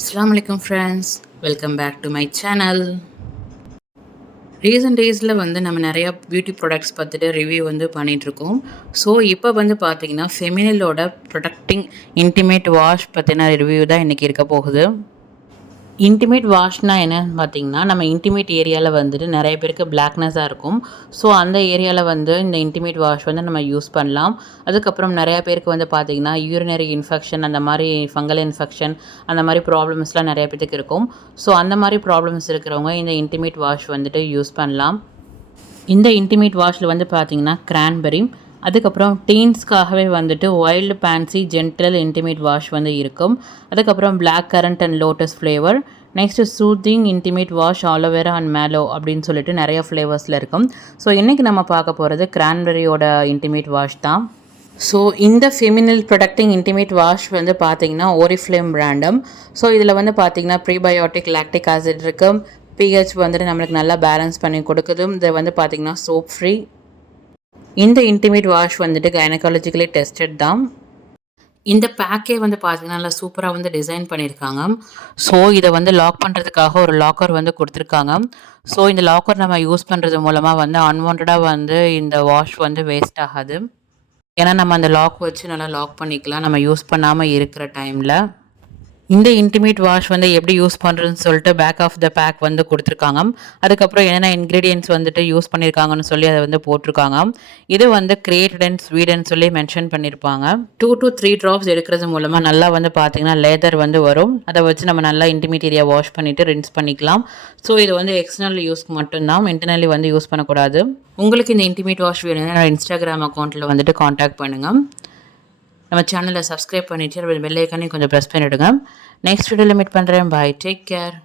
Assalamu alaikum friends, welcome back to my channel. Recent டேஸில் நம்ம நிறையா பியூட்டி ப்ராடக்ட்ஸ் பார்த்துட்டு ரிவ்யூ பண்ணிகிட்ருக்கோம். ஸோ இப்போ பார்த்தீங்கன்னா ஃபெமினிலோட ப்ரொடக்டிங் இன்டிமேட் வாஷ் பற்றின ரிவ்யூ தான் இன்றைக்கி இருக்க போகுது. இன்டிமேட் வாஷ்னா என்னன்னு பார்த்தீங்கன்னா, நம்ம இன்டிமேட் ஏரியாவில் நிறைய பேருக்கு பிளாக்னஸாக இருக்கும். ஸோ அந்த ஏரியாவில் இந்த இன்டிமேட் வாஷ் நம்ம யூஸ் பண்ணலாம். அதுக்கப்புறம் நிறையா பேருக்கு பார்த்தீங்கன்னா யூரினரி இன்ஃபெக்ஷன், அந்த மாதிரி ஃபங்கல் இன்ஃபெக்ஷன், அந்த மாதிரி ப்ராப்ளம்ஸ்லாம் நிறைய பேருக்கு இருக்கும். ஸோ அந்த மாதிரி ப்ராப்ளம்ஸ் இருக்கிறவங்க இந்த இன்டிமேட் வாஷ் யூஸ் பண்ணலாம். இந்த இன்டிமேட் வாஷில் பார்த்தீங்கன்னா கிரான்பெரி, அதுக்கப்புறம் டீன்ஸ்க்காகவே wild fancy gentle intimate wash இருக்கும். அதுக்கப்புறம் black currant and lotus flavour, next soothing intimate wash aloe vera and mallow அப்படின்னு சொல்லிட்டு நிறைய ஃப்ளேவர்ஸில் இருக்கும். ஸோ இன்றைக்கி நம்ம பார்க்க போகிறது கிரான்பெரியோட இன்டிமேட் வாஷ் தான். ஸோ இந்த ஃபெமினல் ப்ரொடக்டிங் இன்டிமேட் வாஷ் பார்த்தீங்கன்னா ஓரிஃப்ளேம் பிராண்டம். ஸோ இதில் பார்த்தீங்கன்னா ப்ரீபயோட்டிக் லாக்டிக் ஆசிட் இருக்குது. பிஹெச் நம்மளுக்கு நல்லா பேலன்ஸ் பண்ணி கொடுக்குது. இது பார்த்தீங்கன்னா சோப் ஃப்ரீ. இந்த இன்டிமேட் வாஷ் கைனகாலஜிக்கலி டெஸ்டட் தான். இந்த பேக்கே பார்த்தீங்கன்னா நல்லா சூப்பராக டிசைன் பண்ணியிருக்காங்க. ஸோ இதை லாக் பண்ணுறதுக்காக ஒரு லாக்கர் கொடுத்துருக்காங்க. ஸோ இந்த லாக்கர் நம்ம யூஸ் பண்ணுறது மூலமாக அன்வான்டாக இந்த வாஷ் வேஸ்ட் ஆகாது. ஏன்னா நம்ம அந்த லாக் வச்சு நல்லா லாக் பண்ணிக்கலாம் நம்ம யூஸ் பண்ணாமல் இருக்கிற டைமில். இந்த இன்டிமேட் வாஷ் எப்படி யூஸ் பண்ணுறதுன்னு சொல்லிட்டு பேக் ஆஃப் த பேக் கொடுத்துருக்காங்க. அதுக்கப்புறம் என்னென்ன இன்க்ரீடியன்ட்ஸ் யூஸ் பண்ணியிருக்காங்கன்னு சொல்லி அதை போட்டிருக்காங்க. இது கிரியேட்டட் இன் ஸ்வீடன் சொல்லி மென்ஷன் பண்ணியிருப்பாங்க. 2 to 3 ட்ராப்ஸ் எடுக்கிறது மூலமாக நல்லா பார்த்தீங்கன்னா லேதர் வரும். அதை வச்சு நம்ம நல்லா இன்டிமேட் ஏரியா வாஷ் பண்ணிவிட்டு ரின்ஸ் பண்ணிக்கலாம். ஸோ இது எக்ஸ்டர்னல் யூஸ்க்கு மட்டும்தான், இன்டர்னலி யூஸ் பண்ணக்கூடாது. உங்களுக்கு இந்த இன்டிமேட் வாஷ் வேணும்னா இன்ஸ்டாகிராம் அக்கௌண்ட்டில் காண்டாக்ட் பண்ணுங்கள். நம்ம சேனலை சப்ஸ்கிரைப் பண்ணிவிட்டு பெல் ஐக்கானே கொஞ்சம் ப்ரெஸ் பண்ணிவிடுங்க. நெக்ஸ்ட் வீடியோவில் மீட் பண்ணுறேன். பாய், டேக் கேர்.